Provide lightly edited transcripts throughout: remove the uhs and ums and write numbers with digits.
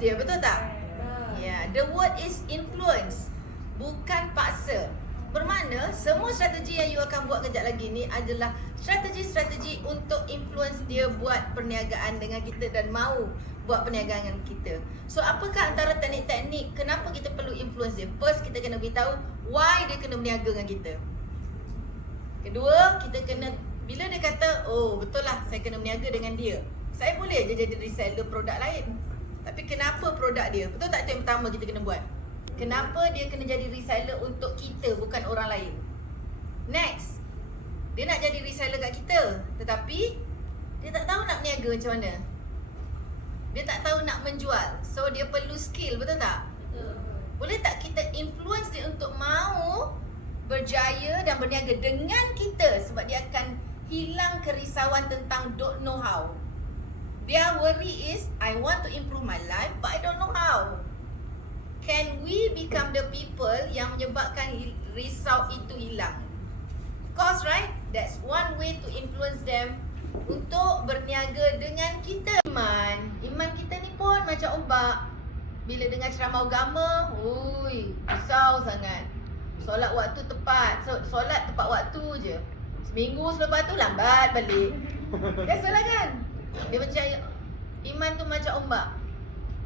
dia, betul tak? The word is influence, bukan paksa. Bermakna semua strategi yang you akan buat kejap lagi ni adalah strategi-strategi untuk influence dia buat perniagaan dengan kita dan mau buat perniagaan dengan kita. So apakah antara teknik-teknik kenapa kita perlu influence dia? First, kita kena beritahu why dia kena berniaga dengan kita. Kedua, kita kena, bila dia kata, oh betul lah saya kena berniaga dengan dia, saya boleh je jadi reseller produk lain. Tapi kenapa produk dia? Betul tak itu yang pertama kita kena buat? Kenapa dia kena jadi reseller untuk kita, bukan orang lain? Next, dia nak jadi reseller kat kita, tetapi dia tak tahu nak berniaga macam mana. Dia tak tahu nak menjual. So dia perlu skill, betul tak? Boleh tak kita influence dia untuk mau berjaya dan berniaga dengan kita, sebab dia akan hilang kerisauan tentang don't know how. Their worry is, I want to improve my life but I don't know how. Can we become the people yang menyebabkan risau itu hilang? Of course, right? That's one way to influence them untuk berniaga dengan kita. Iman kita ni pun macam ombak. Bila dengar ceramah agama, risau sangat. Solat waktu tepat, solat tepat waktu je. Seminggu selepas tu lambat balik. Biasalah kan? Dia percaya iman tu macam ombak.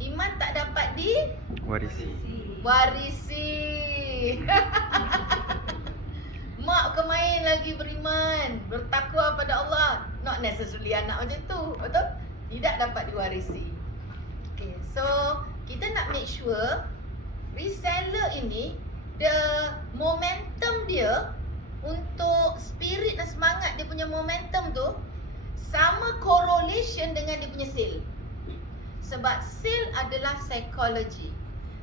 Iman tak dapat Warisi. Mak ke main lagi beriman, bertakwa pada Allah. Not necessarily anak macam tu, betul? Tidak dapat diwarisi. Okay, so kita nak make sure reseller ini, the momentum dia untuk spirit dan semangat dia punya momentum tu sama correlation dengan dia punya sale. Sebab sale adalah psikologi.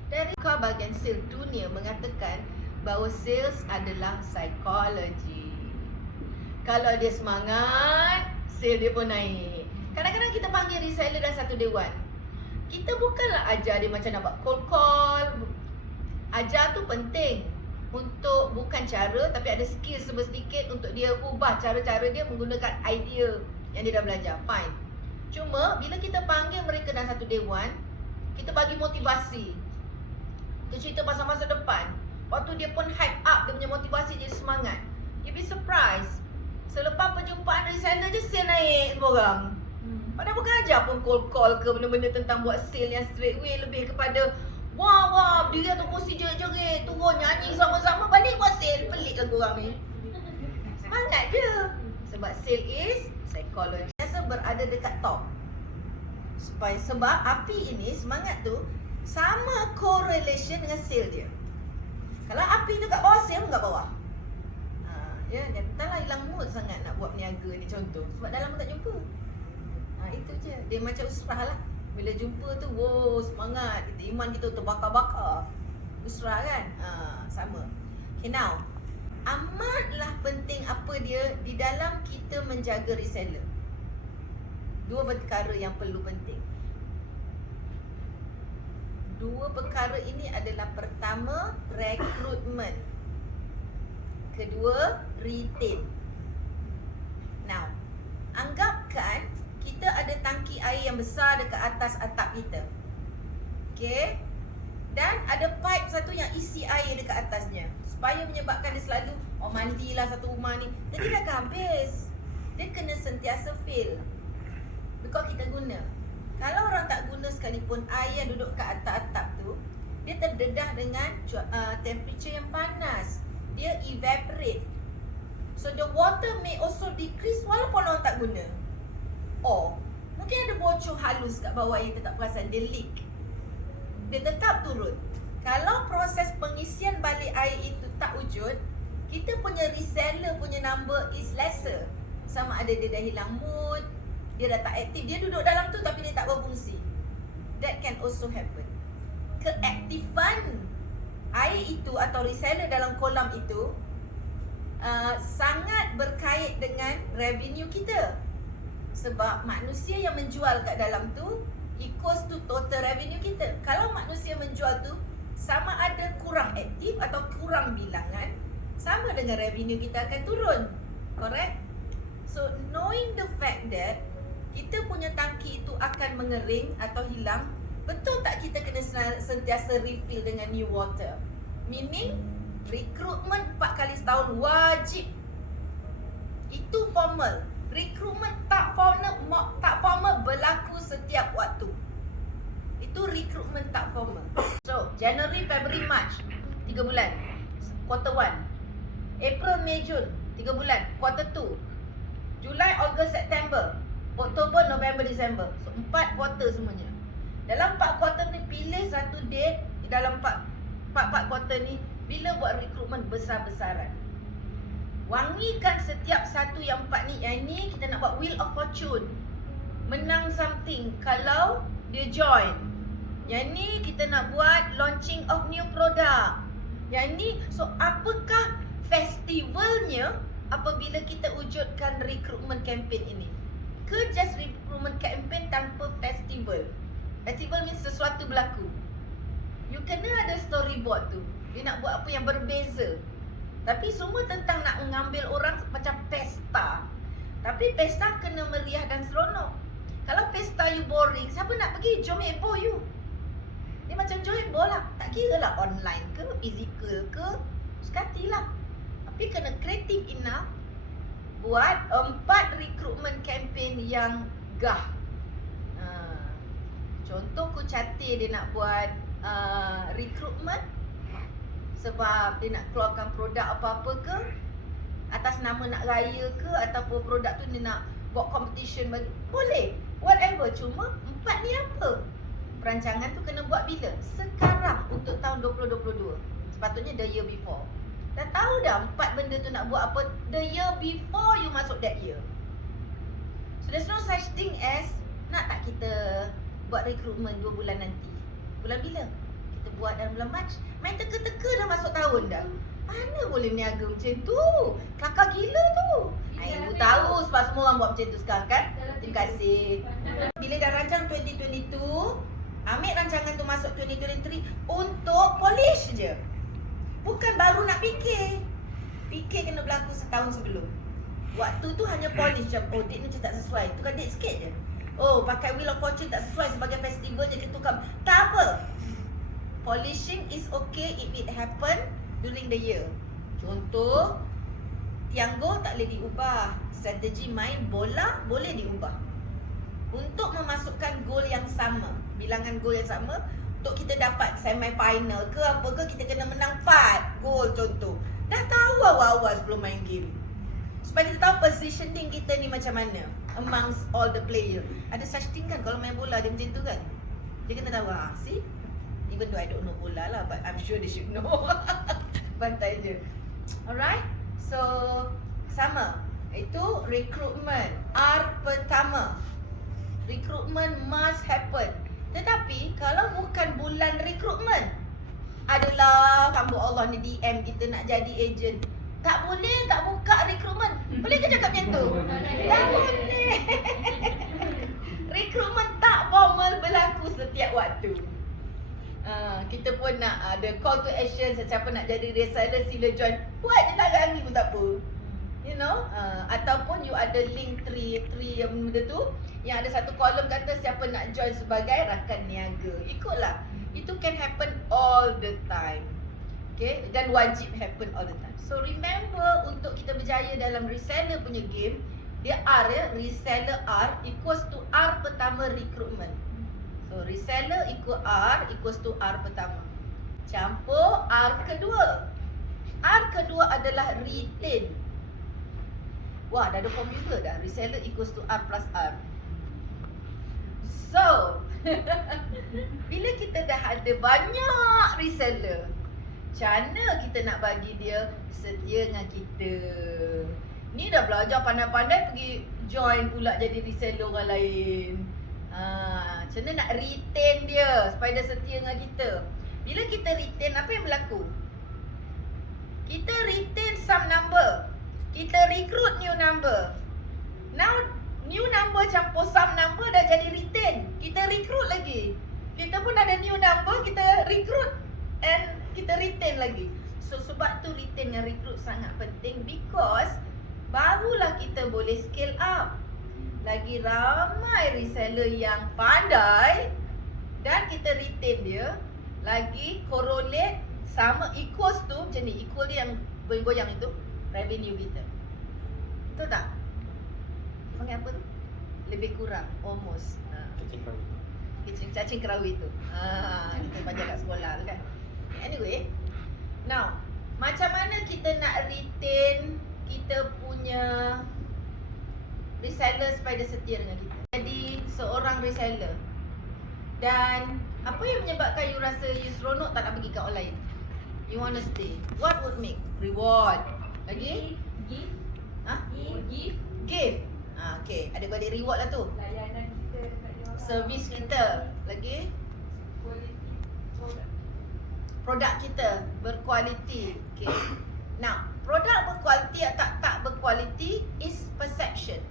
Dari bahagian sale dunia mengatakan bahawa sales adalah psikologi. Kalau dia semangat, sale dia pun naik. Kadang-kadang kita panggil reseller dalam satu dewan. Kita bukanlah ajar dia macam nak buat cold call. Ajar tu penting untuk bukan cara, tapi ada skill sedikit untuk dia ubah cara-cara dia menggunakan idea yang dia dah belajar. Fine. Cuma bila kita panggil mereka dalam satu dewan, kita bagi motivasi. Kita cerita pasal masa depan. Waktu dia pun hype up, dia punya motivasi jadi semangat. You be surprised, selepas perjumpaan reseller je sale naik semua orang. Padahal bukan ajar pun cold call ke benda-benda tentang buat sale yang straight way. Lebih kepada wah berdiri atas kursi jerit-jerit, turun nyanyi sama-sama, balik buat sale. Pelik lah korang ni. Semangat je. Sebab sale is psychology. Biasa berada dekat top. Sebab api ini, semangat tu sama correlation dengan sale dia. Kalau api tu kat bawah, sale pun kat bawah. Ya, dia taklah hilang mood sangat nak buat niaga ni contoh. Sebab dalam tak jumpa. Itu je. Dia macam usrah lah. Bila jumpa tu, wow, semangat. Iman kita terbakar-bakar. Usrah kan? Sama. Okay, now, amatlah penting apa dia di dalam kita menjaga reseller. Dua perkara yang perlu penting. Dua perkara ini adalah pertama, rekrutmen. Kedua, retain. Now, anggapkan kita ada tangki air yang besar dekat atas atap kita. Okay? Dan ada pipe satu yang isi air dekat atasnya, supaya menyebabkan dia selalu mandilah satu rumah ni. Jadi dia akan habis. Dia kena sentiasa fill. Because kita guna. Kalau orang tak guna sekalipun, air yang duduk kat atap-atap tu, dia terdedah dengan temperature yang panas. Dia evaporate. So the water may also decrease walaupun orang tak guna. Or mungkin ada bocor halus kat bawah yang kita tak perasan, dia leak. Dia tetap turun. Kalau proses pengisian balik air itu tak wujud, kita punya reseller punya number is lesser. Sama ada dia dah hilang mood, dia dah tak aktif, dia duduk dalam tu tapi dia tak berfungsi. That can also happen. Keaktifan air itu atau reseller dalam kolam itu sangat berkait dengan revenue kita. Sebab manusia yang menjual kat dalam tu equals to total revenue kita. Kalau manusia menjual tu sama ada kurang aktif atau kurang bilangan, sama dengan revenue kita akan turun. Correct? So knowing the fact that kita punya tangki itu akan mengering atau hilang, betul tak kita sentiasa refill dengan new water. Meaning rekrutmen 4 kali setahun wajib. Itu formal. Rekrutmen tak formal berlaku setiap waktu. Itu rekrutmen tak formal. So, January, February, March 3 bulan, quarter 1. April, May, June 3 bulan, quarter 2. Julai, Ogos, September, Oktober, November, Disember. So 4 quarter semuanya. Dalam 4 quarter ni pilih satu date dalam 4 quarter ni bila buat rekrutmen besar-besaran. Wangikan setiap satu yang 4 ni. Yang ni kita nak buat wheel of fortune. Menang something kalau dia join. Yang ni kita nak buat launching of new product. Yang ni, so apakah festivalnya apabila kita wujudkan recruitment campaign ini? Ke just recruitment campaign tanpa festival? Festival means sesuatu berlaku. You kena ada storyboard tu. Dia nak buat apa yang berbeza. Tapi semua tentang nak mengambil orang macam pesta. Tapi pesta kena meriah dan seronok. Kalau pesta you boring, siapa nak pergi? Jom heboh you. Dia macam jom heboh lah. Tak kira lah online ke, physical ke, sekatilah. Tapi kena kreatif enough buat 4 recruitment campaign yang gah. Contoh Kucatir dia nak buat recruitment sebab dia nak keluarkan produk apa-apa ke, atas nama nak raya ke, ataupun produk tu dia nak buat competition bagi, boleh, whatever. Cuma 4 ni apa? Perancangan tu kena buat bila? Sekarang untuk tahun 2022. Sepatutnya the year before. Dah tahu dah 4 benda tu nak buat apa the year before you masuk that year. So there's no such thing as nak tak kita buat recruitment 2 bulan nanti. Bulan bila? Kita buat dalam bulan Mac. Main teka-teka dah masuk tahun dah. Mana boleh niaga macam tu? Kelakar gila tu. Ibu tahu sebab semua orang buat macam tu sekarang kan? Terima kasih. Bila dah rancang 2022, ambil rancangan tu masuk 2023 untuk polish je. Bukan baru nak fikir. Fikir kena berlaku setahun sebelum. Waktu tu hanya polish je. Oh, date ni macam tak sesuai. Tukar date sikit je. Oh, pakai Wheel of Fortune tak sesuai sebagai festival je kita tukar. Tak apa. Polishing is okay if it happen during the year. Contoh, Tianggo tak boleh diubah. Strategi main bola boleh diubah. Untuk memasukkan gol yang sama, bilangan gol yang sama, untuk kita dapat semi final ke apa ke, kita kena menang 4 gol contoh. Dah tahu awal-awal sebelum main game. Supaya kita tahu positioning kita ni macam mana amongst all the player. Ada such thing kan kalau main bola dia macam tu kan. Dia kena tahu, see? Even though I don't know bola lah, but I'm sure they should know. Bantai je. Alright? So, sama. Itu recruitment. R pertama. Recruitment must happen. Tetapi kalau bukan bulan recruitment, adalah hamba Allah ni DM kita nak jadi agent, tak boleh tak buka recruitment. Boleh ke cakap macam tu? Tak boleh. Recruitment tak formal berlaku setiap waktu. Kita pun nak ada call to action. Siapa nak jadi reseller sila join. Buat je lah hari pun tak apa. You know, ataupun you ada link tree yang benda tu, yang ada satu kolom kata siapa nak join sebagai rakan niaga. Ikutlah. Itu can happen all the time. Okay, dan wajib happen all the time. So remember, untuk kita berjaya dalam reseller punya game, dia R ya, reseller R equals to R pertama recruitment. So reseller equal R equals to R pertama. Campur R kedua. R kedua adalah retain. Wah, dah ada formula dah. Reseller equals to R plus R. So, bila kita dah ada banyak reseller, macam mana kita nak bagi dia setia dengan kita? Ni dah belajar pandai-pandai pergi join pula jadi reseller orang lain. Macam mana nak retain dia supaya dia setia dengan kita? Bila kita retain, apa yang berlaku? Kita retain some number. Kita recruit new number. Now, new number campur some number dah jadi retain. Kita recruit lagi. Kita pun ada new number, kita recruit and kita retain lagi. So, sebab tu retain dan recruit sangat penting, because barulah kita boleh scale up. Lagi ramai reseller yang pandai, dan kita retain dia, lagi correlate sama equals tu macam ni, equal dia yang goyang itu revenue kita. Betul tak? Panggil apa tu? Lebih kurang, almost. Cacing kerawi tu. Kita belajar kat sekolah tu kan. Anyway, now macam mana kita nak retain kita punya reseller supaya dia setia dengan kita? Jadi seorang reseller. Dan apa yang menyebabkan you rasa you seronok tak nak pergi kat orang lain? You wanna stay. What would make? Reward. Lagi? Give. Give. Give. Okay, adik-adik reward lah tu. Layanan kita dekat dia orang. Servis kita. Lagi? Quality product. Produk kita berkualiti. Okay. Now, produk berkualiti atau tak berkualiti is perception.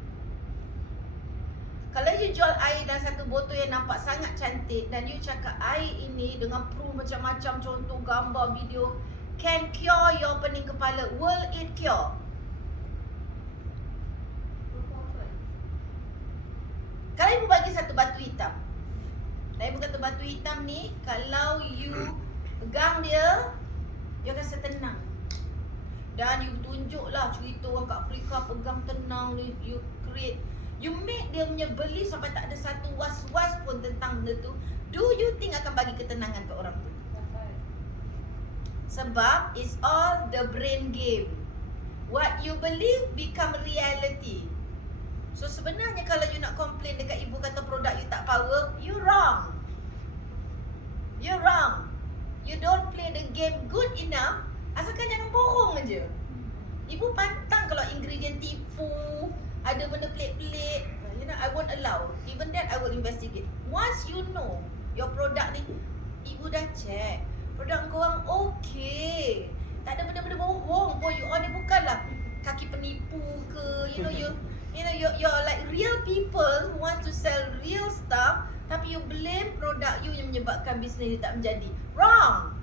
Kalau you jual air dalam satu botol yang nampak sangat cantik dan you cakap air ini dengan proof macam-macam, contoh gambar, video, can cure your pening kepala, will it cure? Kalau ibu bagi satu batu hitam, saya kata batu hitam ni, kalau you pegang dia, dia akan setenang. Dan you tunjuklah cerita orang kat Afrika pegang tenang ni, you create, you make dia punya beli sampai tak ada satu was-was pun tentang benda tu. Do you think akan bagi ketenangan ke orang tu? Sebab it's all the brain game. What you believe become reality. So sebenarnya kalau you nak complain dekat ibu kata produk you tak power, you wrong. You wrong. You don't play the game good enough, asalkan jangan bohong aja. Ibu pantang kalau ingredient tipu, ada benda pelik-pelik. You know, I won't allow. Even that I will investigate. Once you know your product ni, ibu dah check, produk korang okay, tak ada benda-benda bohong pun. You all ni bukanlah kaki penipu ke, you know, you're like real people who want to sell real stuff, tapi you blame produk you yang menyebabkan bisnes you tak menjadi. Wrong.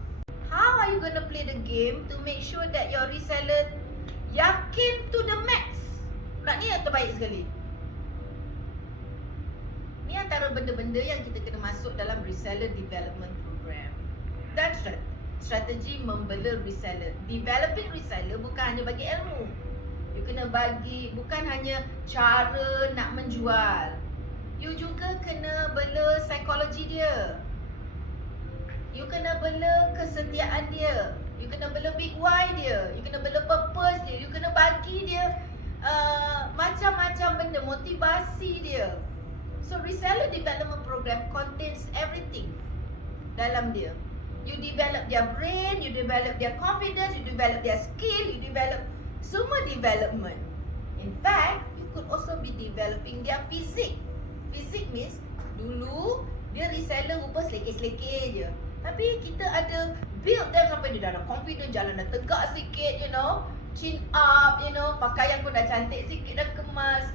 How are you gonna play the game to make sure that your reseller yakin to the max? Produk ni yang terbaik sekali. Ni antara benda-benda yang kita kena masuk dalam reseller development program. Dan strategi membela reseller. Developing reseller bukan hanya bagi ilmu. You kena bagi, bukan hanya cara nak menjual. You juga kena bela psikologi dia. You kena bela kesetiaan dia. You kena bela big why dia. You kena bela purpose dia. You kena bagi dia macam-macam benda, motivasi dia. So reseller development program contains everything dalam dia. You develop their brain, you develop their confidence, you develop their skill, you develop semua development. In fact, you could also be developing their physique. Physique means dulu dia reseller rupa selekeh-selekeh je, tapi kita ada build them sampai dia dah confident, jalan dah tegak sikit, you know, chin up, you know, pakaian pun dah cantik sikit, dah kemas.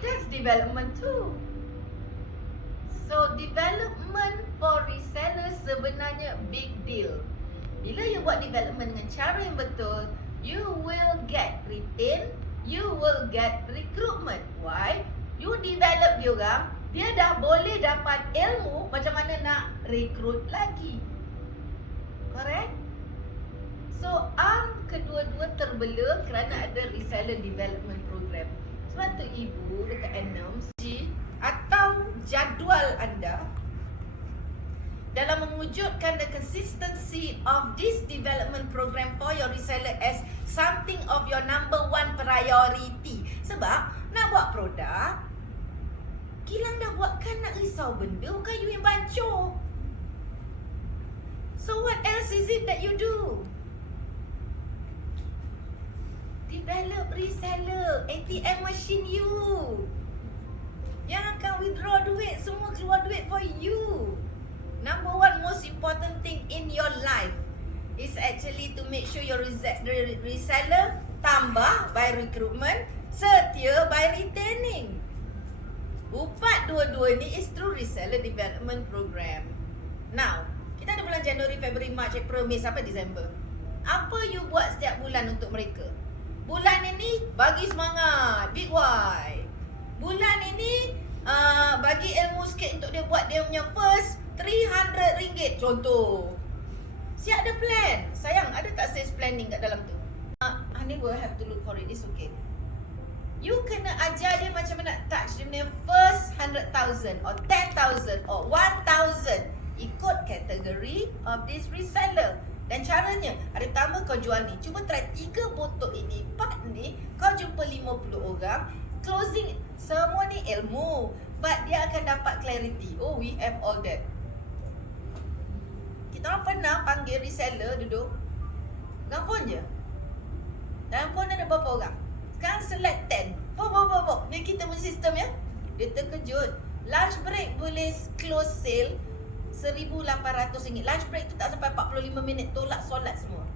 That's development too. So development for resellers sebenarnya big deal. Bila you buat development dengan cara yang betul, you will get retain, you will get recruitment. Why? You develop dia orang, dia dah boleh dapat ilmu macam mana nak recruit lagi. Correct? So arm kedua-dua terbela kerana ada reseller development program. Sebab tu ibu dekat N6 atau jadual anda dalam mewujudkan the consistency of this development program for your reseller as something of your number one priority. Sebab nak buat produk, kilang dah buatkan, nak risau benda, bukan you yang bancuh. So what else is it that you do? Develop reseller, ATM machine you, yang akan withdraw duit, semua keluar duit for you. Number one most important thing in your life is actually to make sure your reseller tambah by recruitment, setia by retaining. Upat dua-dua ni is through reseller development program. Now, kita ada bulan Januari, February, March, April, Mei sampai Disember. Apa you buat setiap bulan untuk mereka? Bulan ini bagi semangat, big why. Bulan ini bagi ilmu sikit untuk dia buat dia punya first RM300 contoh. Siap ada plan. Sayang, ada tak sales planning kat dalam tu? Honey will have to look for it. It's okay. You kena ajar dia macam mana touch dia punya first 100,000 or 10,000 or 1,000. Ikut kategori of this reseller. Dan caranya, hari pertama kau jual ni, cuba try 3 botol ini, 4 ni, kau jumpa 50 orang, closing, semua ni ilmu. But dia akan dapat clarity. Oh, we have all that. Kita orang pernah panggil reseller duduk pegang phone je. Dalam phone ada berapa orang? Sekarang select 10. Bok. Ni kita punya sistem ya. Dia terkejut. Lunch break boleh close sale RM1,800. Lunch break tu tak sampai 45 minit, tolak solat semua.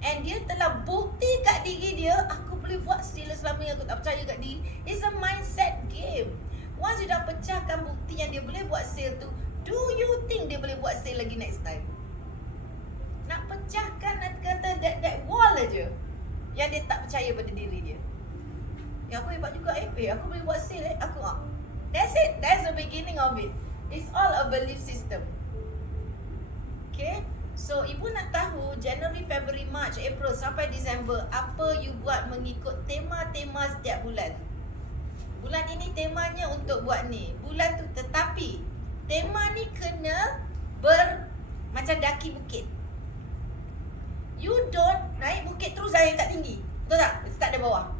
And dia telah bukti kat diri dia, aku boleh buat sale selama yang aku tak percaya kat diri. It's a mindset game. Once you dah pecahkan bukti yang dia boleh buat sale tu, do you think dia boleh buat sale lagi next time? Nak pecahkan, nak kata that wall aja yang dia tak percaya pada diri dia. Yang aku hebat juga aku boleh buat sale aku That's it. That's the beginning of it. It's all a belief system. Okay. So ibu nak tahu January, February, March, April sampai December, apa you buat mengikut tema-tema setiap bulan. Bulan ini temanya untuk buat ni. Bulan tu, tetapi tema ni kena macam daki bukit. You don't naik bukit terus naik kat tinggi. Betul tak? Start dari bawah.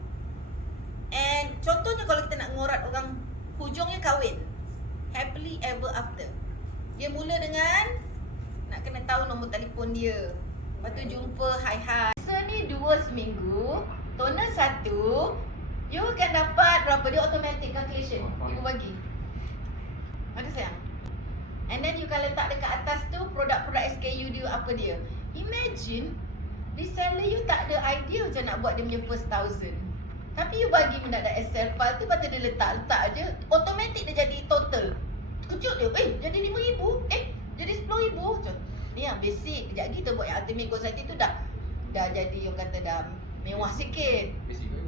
And contohnya kalau kita nak ngorat orang, hujungnya kahwin. Happily ever after. Dia mula dengan nak kena tahu nombor telefon dia. Lepas tu jumpa hi. So ni 2 seminggu, toner 1, you akan dapat berapa dia automatic calculation. Ibu bagi. Ada sayang? And then you kalau letak dekat atas tu produk-produk SKU dia apa dia. Imagine reseller you tak ada idea macam nak buat dia punya first 1,000. Tapi you bagi mendadak Excel file tu, lepas tu dia letak je, automatic dia jadi total. Kejut dia, jadi RM5,000, jadi RM10,000. Ni yang basic. Kejap lagi kita buat yang Ultimate Society tu dah jadi yang kata dah mewah sikit. Basic ke?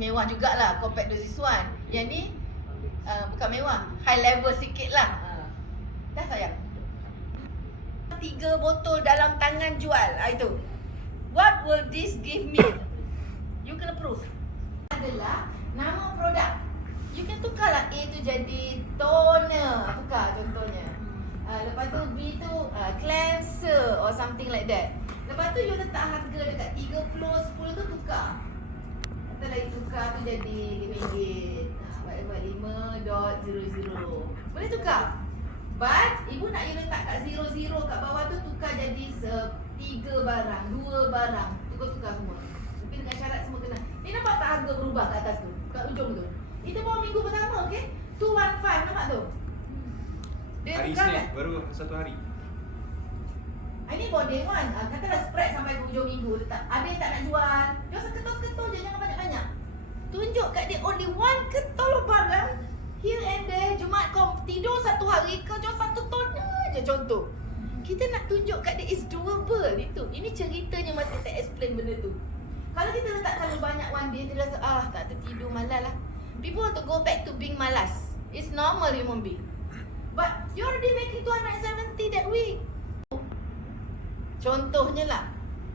Mewah jugalah compared to this one. Yang ni bukan mewah, high level sikit lah. Dah sayang. 3 botol dalam tangan jual. Itu. What will this give me? You kena proof. Adalah nama produk. You can tukarlah A tu jadi toner. Tukar contohnya. Lepas tu B tu cleanser or something like that. Lepas tu you letak harga dekat 30, 10 tu tukar. Kata lagi tukar tu jadi RM5. Buat 5.00. Boleh tukar. But ibu nak you letak kat 00 kat bawah tu, tukar jadi 3 barang, 2 barang. Tukar-tukar semua. Tapi dengan syarat semua kena. Ni nampak tak harga berubah kat atas tu? Kat ujung tu. Itu baru minggu pertama, okey? 215, nampak tu? Dia Hari tukar Isnin, kan? baru 1 hari. Ini baru day one. Katalah spread sampai ke hujung minggu. Ada yang tak nak jual. Jual seketul-seketul je, jangan banyak-banyak. Tunjuk kat dia only one ketol barang. Here and there. Jumaat kau tidur 1 hari, kau jual 1 toner je contoh. Kita nak tunjuk kat dia is doable itu. Ini ceritanya masa kita explain benda tu. Kalau kita letak terlalu banyak one day, dia rasa tak tertidur, malas lah. People want to go back to being malas. It's normal human being. But you already making 270 that week. Contohnya lah.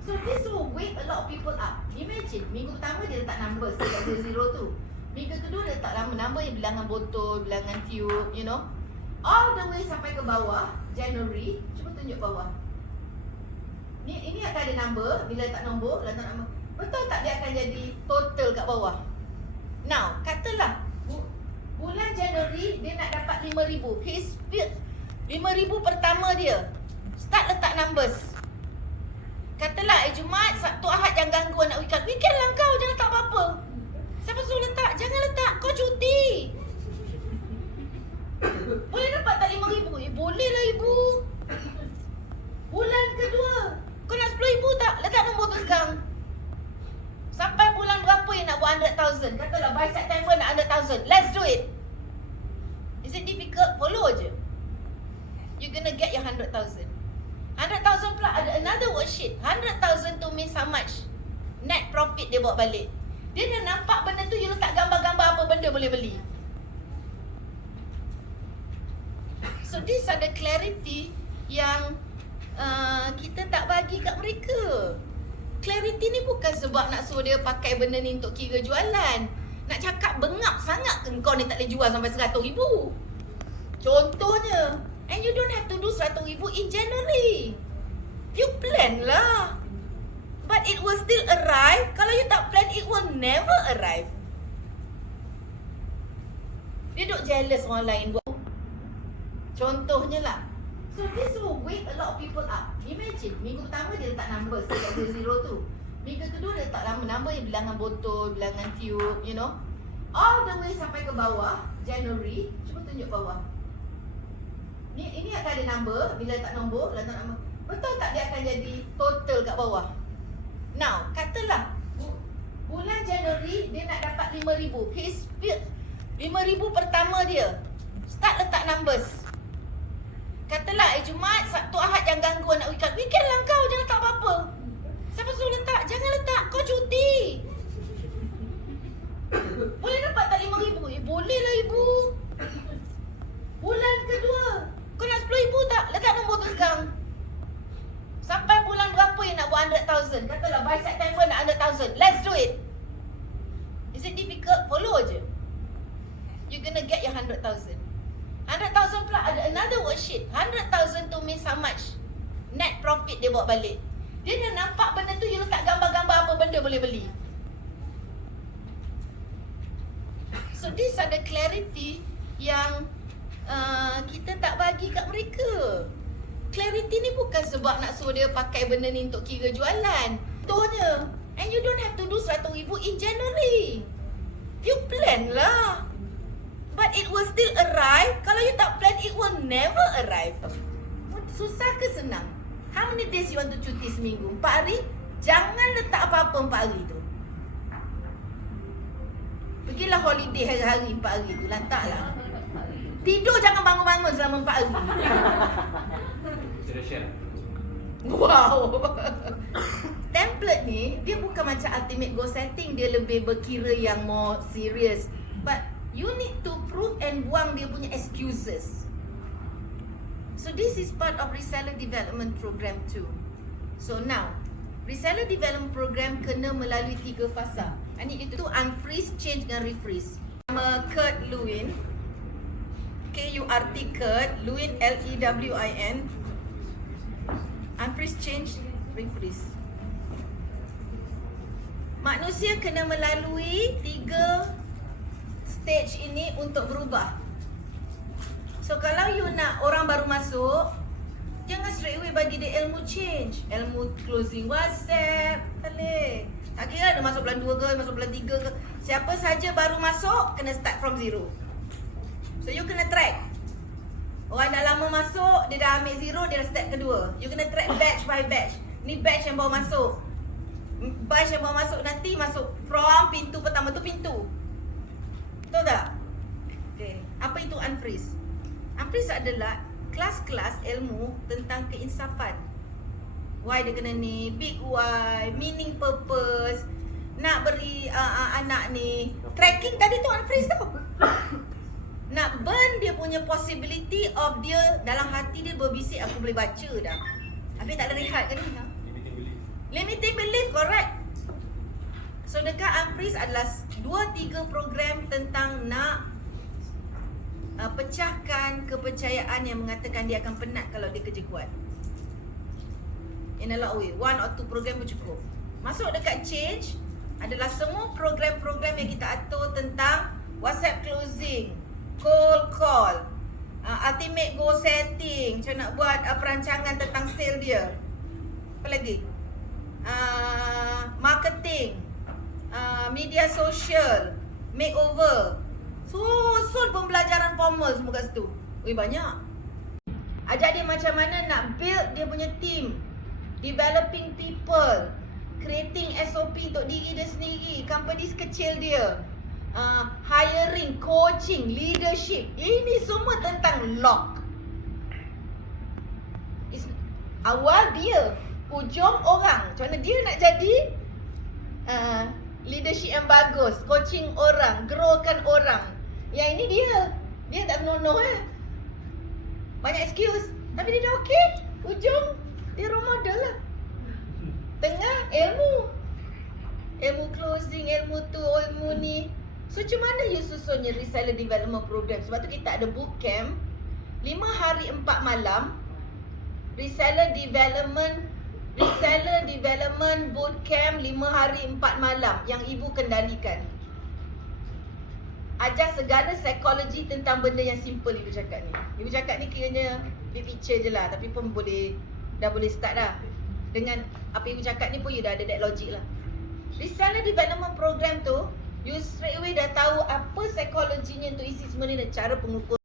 So this will wake a lot of people up. Imagine, minggu pertama dia letak numbers dekat 00 tu. Minggu kedua dia letak number yang bilangan botol, bilangan tube, you know. All the way sampai ke bawah, January. Cuba tunjuk bawah. Ini akan ada number. Bila letak nombor, letak nombor. Betul tak dia akan jadi total kat bawah? Now, katalah bulan Januari dia nak dapat 5,000. His 5,000 pertama dia. Start letak numbers. Katalah Jumaat, Sabtu, Ahad jangan ganggu anak weekend. Weekend lah kau, jangan letak apa-apa. Siapa suruh letak? Jangan letak, kau cuti. Boleh dapat tak 5,000? Boleh lah ibu. Bulan kedua, kau nak 10,000 tak? Letak nombor tu sekarang. Sampai bulan berapa yang nak buat 100,000? Katalah by September nak 100,000. Let's do it. Is it difficult? Follow je. You're gonna get your 100,000. 100,000 pula ada another worksheet. 100,000 tu means how much net profit dia bawa balik. Dia dah nampak benda tu, you letak gambar-gambar apa benda boleh beli. So these are the clarity yang kita tak bagi kat mereka. Clarity ni bukan sebab nak suruh dia pakai benda ni untuk kira jualan. Nak cakap bengap sangat ke kau ni tak boleh jual sampai 100,000. Contohnya, and you don't have to do 100,000 in January. You plan lah. But it will still arrive. Kalau you tak plan, it will never arrive. Dia duk jealous orang lain buat. Contohnya lah. So this will wake a lot of people up. Imagine, minggu pertama dia letak numbers dekat 00 tu. Minggu kedua dia letak number yang bilangan botol, bilangan tube, you know. All the way sampai ke bawah, January. Cuba tunjuk bawah. Ini akan ada number. Bila letak nombor, letak nombor. Betul tak dia akan jadi total kat bawah? Now, katalah bulan Januari dia nak dapat 5,000. His 5,000 pertama dia. Start letak numbers. Katalah Jumaat, Sabtu, Ahad jangan ganggu anak weekend. Weekend lah kau, jangan letak apa-apa. Siapa suruh letak? Jangan letak, kau cuti. Boleh dapat tak 5,000? Boleh lah ibu. Bulan kedua, kau nak 10,000 tak? Letak nombor tu sekarang. Sampai bulan berapa yang nak buat 100,000? Katalah by September nak 100,000. Let's do it. Is it difficult? Follow je. You're gonna get your 100,000. 100,000 pula ada another worksheet. 100,000 tu means how much net profit dia bawa balik. Dia dah nampak benda tu, you letak gambar-gambar apa benda boleh beli. So these are the clarity yang kita tak bagi kat mereka. Clarity ni bukan sebab nak suruh dia pakai benda ni untuk kira jualan. Contohnya, and you don't have to do 100,000 in January. You plan lah. But it will still arrive. Kalau you tak plan, it will never arrive. Susah ke senang? How many days you want to cuti seminggu? 4 hari? Jangan letak apa-apa 4 hari tu. Pergilah holiday hari-hari 4 hari tu. Lantaklah. Tidur jangan bangun-bangun selama 4 hari. Wow. Template ni, dia bukan macam ultimate goal setting. Dia lebih berkira yang more serious. But you need to prove and buang dia punya excuses. So this is part of reseller development program too. So now, reseller development program kena melalui 3 fasa. I need you to unfreeze, change dan refreeze. Nama Kurt Lewin. K-U-R-T Kurt, Lewin L-E-W-I-N. Unfreeze, change, refreeze. Manusia kena melalui 3 stage ini untuk berubah. So kalau you nak orang baru masuk, jangan straight away bagi dia ilmu change. Ilmu closing WhatsApp, tak boleh. Tak kira dia masuk bulan 2 ke, masuk bulan 3 ke. Siapa saja baru masuk, kena start from zero. So you kena track. Orang dah lama masuk, dia dah ambil zero, dia dah step kedua. You kena track batch by batch. Ni batch yang baru masuk. Batch yang baru masuk nanti masuk from pintu pertama tu pintu. Betul tak? Okay. Apa itu unfreeze? Unfreeze adalah kelas-kelas ilmu tentang keinsafan. Why dia kena ni, big why, meaning purpose, nak beri anak ni. Tracking tadi tu unfreeze tau. Nak burn dia punya possibility of dia dalam hati dia berbisik, aku boleh baca dah. Habis tak ada rehat ke ni? Limiting belief. Limiting belief, correct. So dekat unfreeze adalah 2-3 program tentang nak pecahkan kepercayaan yang mengatakan dia akan penat kalau dia kerja kuat. In a lot of way, 1 or 2 program pun cukup. Masuk dekat change adalah semua program-program yang kita atur tentang WhatsApp closing, cold call, ultimate goal setting, macam nak buat perancangan tentang sale dia. Apa lagi? Marketing, media sosial, makeover. Susun pembelajaran formal semua kat situ. Ui, banyak. Ajak dia macam mana nak build dia punya team, developing people, creating SOP untuk diri dia sendiri, company kecil dia, hiring, coaching, leadership. Ini semua tentang lock. Awal dia, hujung orang. Macam mana dia nak jadi leadership yang bagus, coaching orang, growkan orang. Yang ini dia tak senonoh Banyak excuse. Tapi dia dah okey. Ujung dia role model lah. Tengah ilmu. Ilmu closing, ilmu tu, ilmu ni. So macam mana you susunnya reseller development program? Sebab tu kita ada bootcamp 5 hari 4 malam. Reseller development bootcamp 5 hari 4 malam yang ibu kendalikan. Ajar segala psikologi tentang benda yang simple ibu cakap ni. Ibu cakap ni kiranya big picture je lah, tapi pun dah boleh start dah. Dengan apa ibu cakap ni pun you dah ada that logic lah. Reseller development program tu, you straight away dah tahu apa psikologinya untuk isi semua ni dan cara pengukur